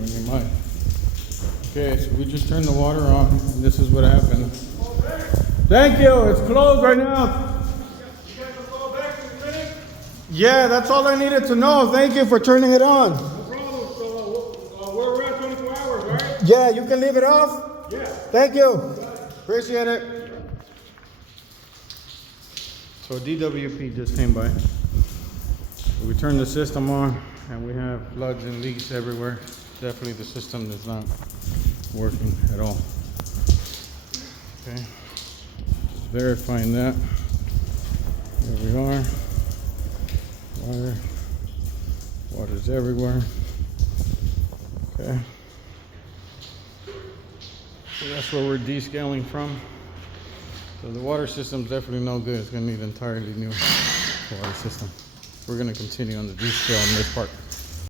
when you mine. Okay, so we just turned the water on, and this is what happened. Thank you. It's closed right now. You guys will call back to the clinic? Yeah, that's all I needed to know. Thank you for turning it on. No problem. So we're around 24 hours, right? Yeah, you can leave it off. Yeah. Thank you. Appreciate it. So DWP just came by. We turned the system on and we have floods and leaks everywhere. Definitely the system is not working at all. Okay, just verifying that. Here we are. Water's everywhere. Okay. So that's where we're descaling from. So the water system's definitely no good. It's gonna need an entirely new water system. We're gonna continue on the descale in this part.